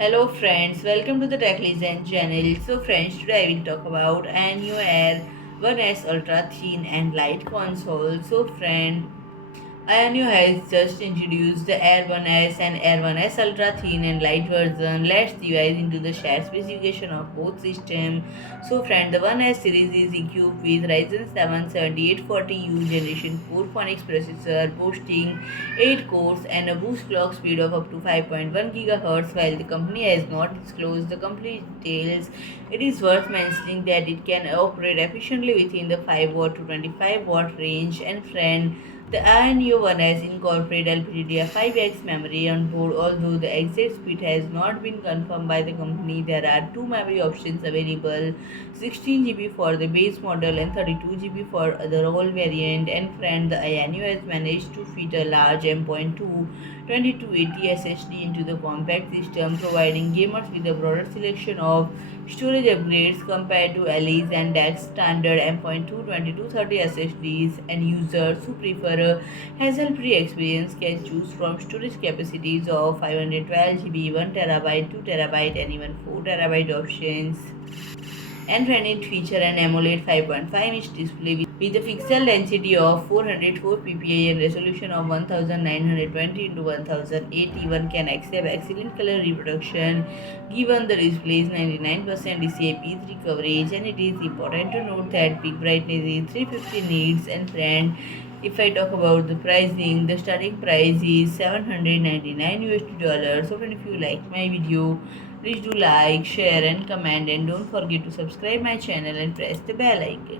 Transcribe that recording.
Hello friends, welcome to the Tech Legend channel. So friends, today I will talk about AYANEO Air 1S Ultra Thin and Light console. So friend, AYANEO has just introduced the Air 1S and Air 1S Ultra Thin and Light version. Let's dive into the shared specification of both systems. So friend, the 1S series is equipped with Ryzen 7 7840U Generation 4 Phonics processor, boasting 8 cores and a boost clock speed of up to 5.1 GHz. While the company has not disclosed the complete details, it is worth mentioning that it can operate efficiently within the 5 watt to 25 watt range. And friend, the AYANEO one has incorporated LPDDR5X memory on board, although the exact speed has not been confirmed by the company. There are two memory options available: 16 GB for the base model and 32 GB for the roll variant. And friend, the AYANEO has managed to fit a large M.2 2280 SSD into the compact system, providing gamers with a broader selection of storage upgrades compared to LE's and DEC's standard M.2 2230 SSDs. And users who prefer a hassle-free experience can choose from storage capacities of 512 GB, 1 TB, 2 TB, and even 4 TB options. And it feature an AMOLED 5.5-inch display with a pixel density of 404 ppi and resolution of 1920 into 1080. One can accept excellent color reproduction given the display's 99% DCI-P3 coverage. And it is important to note that peak brightness is 350 nits. And friend, if I talk about the pricing, the starting price is $799 USD. So friend, if you like my video, please do like, share and comment, and don't forget to subscribe my channel and press the bell icon.